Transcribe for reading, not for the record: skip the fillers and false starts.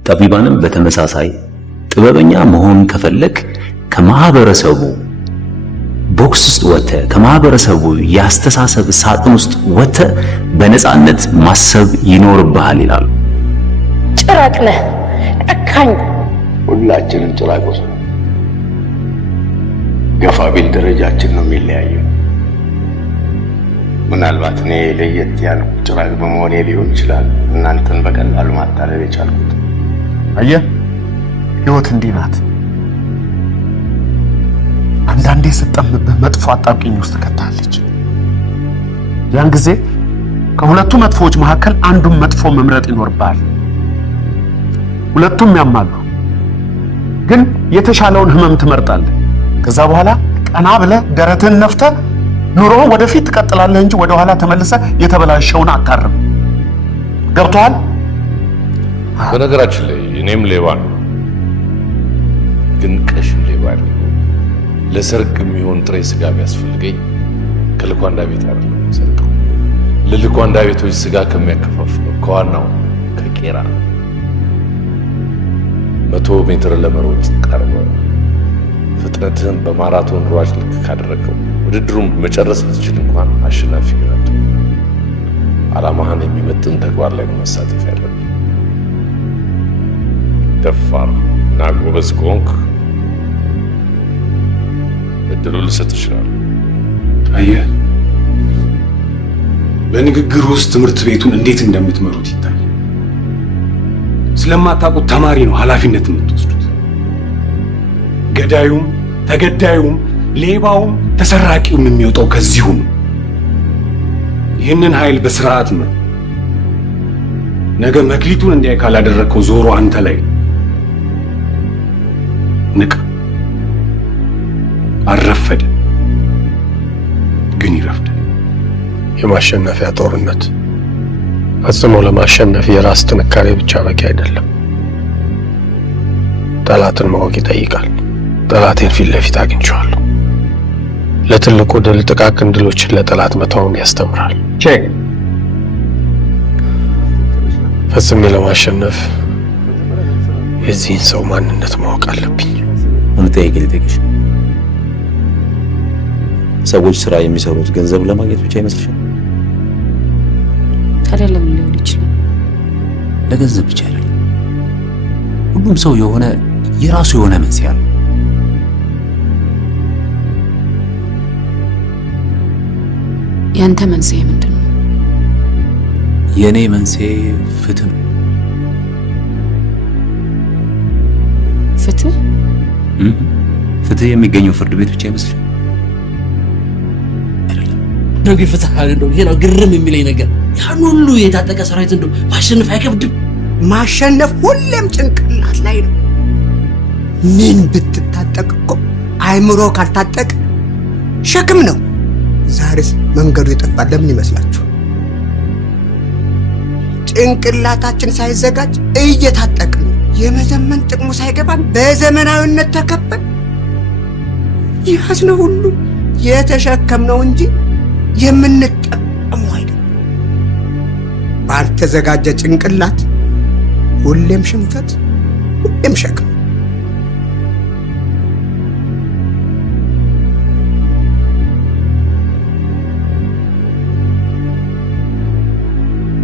ጠቢባንም በተመሳሳይ ጥበበኛ መሆን ከፈለክ ከማህበረሰቡ ቦክስ ውስጥ ወጥተህ ከማህበረሰቡ ያስተሳሰብ ሳጥን ውስጥ ወጥተህ በነፃነት ማሰብ ይኖርብሃል ይላሉ። ጭራቅ ነህ ጨካኝ። ሁላችንም ጭራቆች ነን። ገፋ ቢል ደረጃችን ነው የሚለያየው። ምናልባት እኔ ለየት ያልኩ ጭራቅ በመሆኔ ሊሆን ይችላል እናንተን በቀላሉ ማታለል የቻልኩት። አየህ ህይወት እንዲህ ናት። አንዳንዴ ስትጠምብህ መጥፎ አጣብቂኝ ውስጥ ከታለች። ያን ጊዜ ከሁለቱ መጥፎዎች መካከል አንዱን መጥፎ መምረጥ ይኖርብሃል። ሁለቱም ያማሉ፣ ግን የተሻለውን ህመም ትመርጣለህ። ከዛ በኋላ ቀና ብለህ ደረትህን ነፍተህ ኑሮህን ወደፊት ትቀጥላለህ እንጂ ወደ ኋላ ተመልሰህ የተበላሸውን አታርም። ገብቶሃል? በነገራችን ላይ እኔም ሌባ ነው፣ ግን ቀሽም ሌባ አይደለም። ለሰርግ የሚሆን ጥሬ ስጋ ቢያስፈልገኝ ከልኳንዳ ቤት አይደለም ሰርቀው፣ ለልኳንዳ ቤቶች ስጋ ከሚያከፋፍለው ከዋናው ከቄራ 100 ሜትር ለመሮጥ ቀርበ ፍጥነትህን በማራቶን ሯጭ ልክ ካደረገው ውድድሩን መጨረስ ብትችል እንኳን አሸናፊ ግናቱ ዓላማህን የሚመጥን ተግባር ላይ መሳተፍ ያለብህ። ደፋር እና ጎበዝ ከሆንክ እድሉ ልሰጥ ይችላል። አየህ በንግግር ውስጥ ትምህርት ቤቱን እንዴት እንደምትመሩት ይታያል። ስለማታውቁት ተማሪ ነው ኃላፊነት የምትወስዱት። ገዳዩም ተገዳዩም ሌባውም ተሰራቂውም የሚወጣው ከዚሁ ነው። ይህንን ኃይል በስርዓት ነው። ነገ መክሊቱን እንዲያይ ካላደረግከው ዞሮ አንተ ላይ ንቃ። አረፈደ ግን ይረፍዳል። የማሸነፊያ ጦርነት ፈጽሞ ለማሸነፍ የራስ ጥንካሬ ብቻ በቂ አይደለም። ጠላትን ማወቅ ይጠይቃል። ጠላቴን ፊት ለፊት አግኝቼዋለሁ። ለትልቁ ድል ጥቃቅን ድሎችን ለጠላት መተውን ያስተምራል። ቼክ ፈጽሜ ለማሸነፍ የዚህን ሰው ማንነት ማወቅ አለብኝ። ጥያቄ ልጠይቅሽ። ሰዎች ስራ የሚሰሩት ገንዘብ ለማግኘት ብቻ ይመስልሻል? ታዲያ ለምን ሊሆን ይችላል? ለገንዘብ ብቻ አይደለም። ሁሉም ሰው የራሱ የሆነ መንስኤ አለው። ያንተ መንስኤ ምንድን ነው? የኔ መንስኤ ፍትህ ነው። ፍትህ? ፍትህ የሚገኘው ፍርድ ቤት ብቻ ይመስልሻል? ደግ ፍትሃን እንደው ይሄው ግርም የሚለኝ ነገር ያን ሁሉ የታጠቀ ሰራዊት እንደው ማሸነፍ አይከብድም? ማሸነፍ ሁሌም ጭንቅላት ላይ ነው። ምን ብትታጠቅ እኮ አይምሮ ካልታጠቅ ሸክም ነው። ዛሬስ መንገዱ የጠፋ ለምን ይመስላችሁ? ጭንቅላታችን ሳይዘጋጅ እየታጠቅን የመዘመን ጥቅሙ ሳይገባን በዘመናዊነት ተከበን ያዝነው ሁሉ የተሸከምነው እንጂ የምንጠቀመው አይደለም። ባልተዘጋጀ ጭንቅላት ሁሌም ሽንፈት፣ ሁሌም ሸክም።